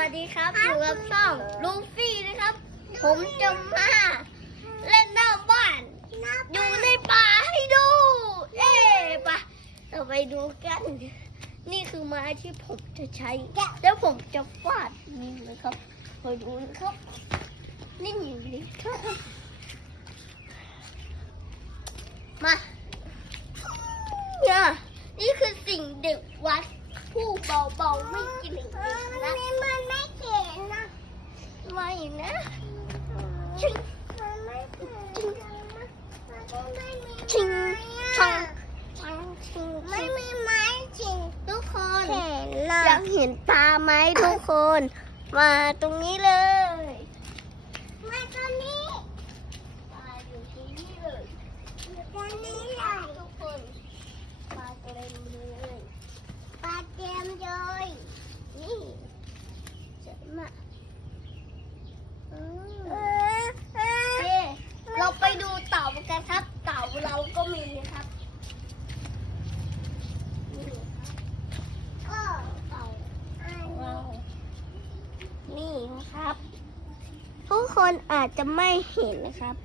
วัสดีครับอยู่กับช่องลูฟี่นะครับผมจะมาเล่นหน้าบ้านอยู่ในป่าให้ดูปะเราไปดูกันนี่คือไม้ที่ผมจะใช้แล้วผมจะฟาดนี่นะครับไปดูนะครับนี่เลยมาเนี่ยนี่คือสิ่งเด็กวัดผู้เบาๆไม่กินนะมันไม่เข็นนะไม่นะชิงชิงไม่มีไม้ชิงทุกคนอยากเห็นปลาไหมทุกคนมาตรงนี้เลยมาตรงนี้ปลาอยู่ที่นี่เลยอยู่ตรงนี้เลยทุกคนปลาเต็มเลยปลาเต็มเลยนี่สวยมากเราไปดูเต่ากันครับเต่าเราก็มีครับนี่เต่าเรานี่นะครับทุกคนอาจจะไม่เห็นนะครับ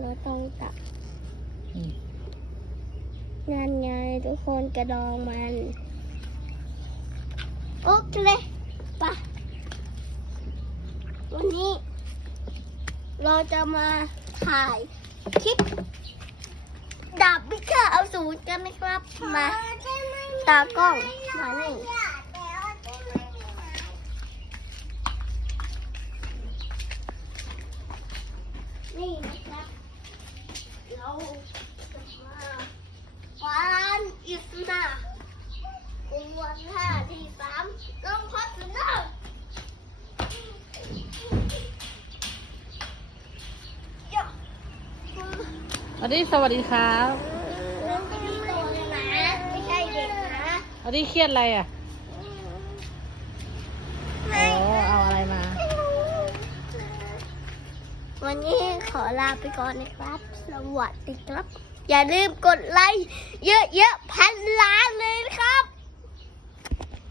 เราต้องตัดงานไงทุกคนกระดองมันโอเคไปวันนี้เราจะมาถ่ายคลิปดาบพิฆาตอสูรกันนะครับมาตากล้องมานี่นะครับเราจะมาฟันอิสนาวันท่าที่3ลงพัดนะ สวัสดีครับ ไม่ใช่เด็กนะ อดีเครียดอะไรอ่ะโอ้เอาอะไรมา วันนี้ขอลาไปก่อนนะครับ สวัสดีครับ อย่าลืมกดไลค์เยอะๆ1,000 ล้านเลยนะครับ